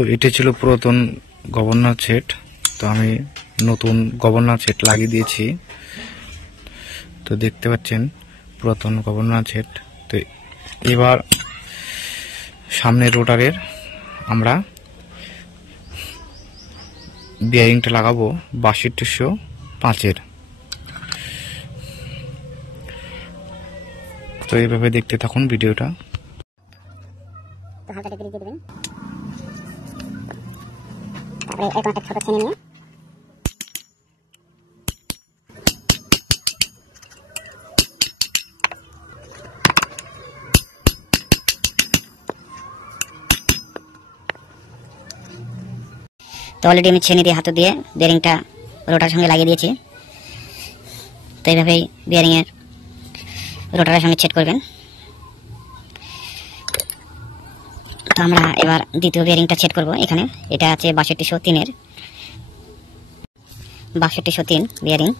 তো এটা ছিল পুরাতন গভর্নর সেট। তো আমি নতুন গভর্নর সেট লাগিয়ে দিয়েছি। তো দেখতে পাচ্ছেন পুরাতন গভর্নর সেট। তো এবার সামনের রোটারের আমরা বিয়ারিংটা লাগাবো 6205-এর। তো এইভাবে দেখতে থাকুন ভিডিওটা। তো হালকা গ্রিজ দিয়ে দেবেন, তারপরে এরকম একটা ছোট ছেনে নিয়ে তো অলরেডি আমি ছেনে দিয়ে হাতে দিয়ে বিয়ারিংটা রোটারের সঙ্গে লাগিয়ে দিয়েছি। তো এইভাবেই বিয়ারিংয়ের রোটারের সঙ্গে সেট করবেন। তো আমরা এবার দ্বিতীয় বিয়ারিংটা সেট করব। এখানে এটা আছে 6203-এর 6203 বিয়ারিং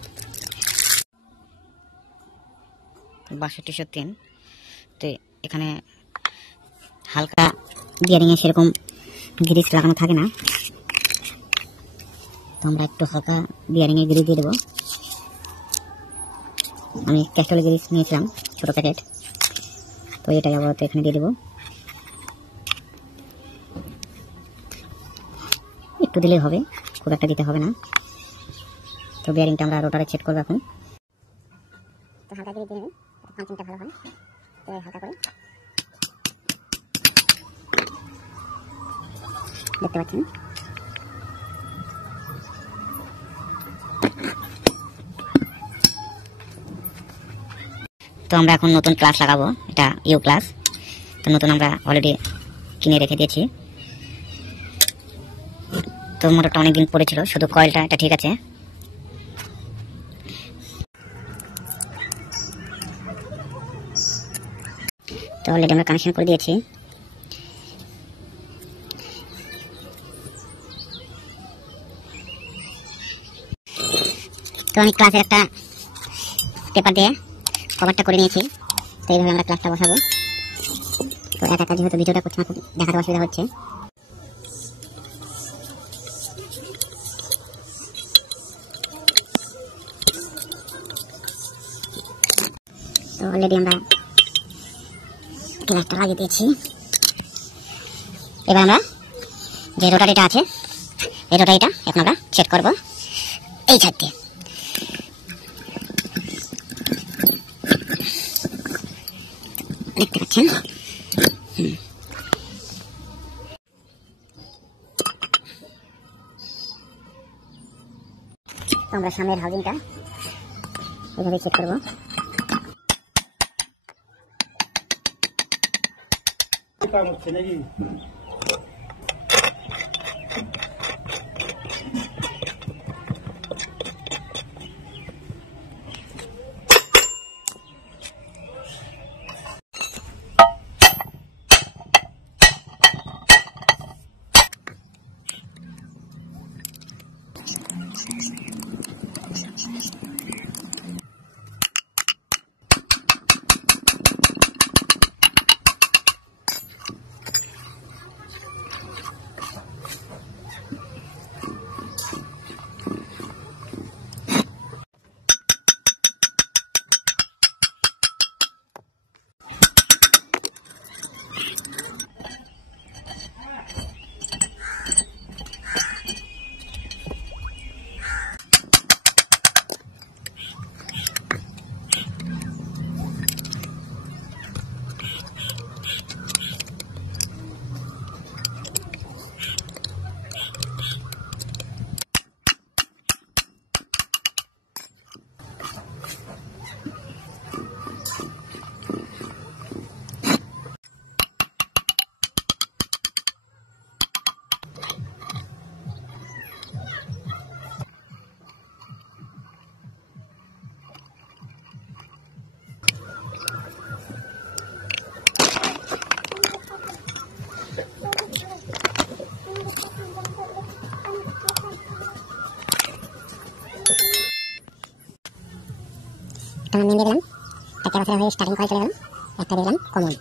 6203। তো এখানে হালকা বিয়ারিংয়ে সেরকম গ্রিজ লাগানো থাকে না, তো আমরা একটু হালকা বিয়ারিংয়ে গ্রিজ দিয়ে দেবো। আমি ক্যাস্টল গ্রিজ নিয়েছিলাম ছোটো প্যাকেট, তো এটাই আপাতত এখানে দিয়ে দেবো। একটু দিলেই হবে, খুব একটা দিতে হবে না। তো বিয়ারিংটা আমরা রোটারে সেট করবো এখন। তো হালকা গ্রিজ দিয়ে নেবেন, পাম্পিংটা ভালো হয়। তো হালকা করে দেখতে পাচ্ছেন। তো আমরা এখন নতুন ক্লাস লাগাবো, এটা ইউ ক্লাস। তো নতুন আমরা অলরেডি কিনে রেখে দিয়েছি। তো মোটরটা অনেকদিন পড়েছিল, শুধু কয়েলটা এটা ঠিক আছে। তো অলরেডি আমরা কানেকশন করে দিয়েছি। তো আমি ক্লাসের একটা পেপার দিয়ে কভারটা করে নিয়েছি। তো এইভাবে আমরা ক্লাসটা বসাবো। তো একা যেহেতু ভিডিওটা করছি, খুব দেখাতে অসুবিধা হচ্ছে। তো অলরেডি আমরা ক্লাসটা লাগিয়ে দিয়েছি। এবার আমরা যে রোটারিটা আছে, এই রোটারিটা এখন আমরা সেট করবো এই ছাদ দিয়ে। দেখতে পাচ্ছেন। তো আমরা সামনের হাউজিংটা এইভাবে সেট করবো। একটা মেন দিয়ে দিলাম, একটা বছর হয়ে স্টার্টিং কয়েল চলে গেল, একটা দিলাম কমন।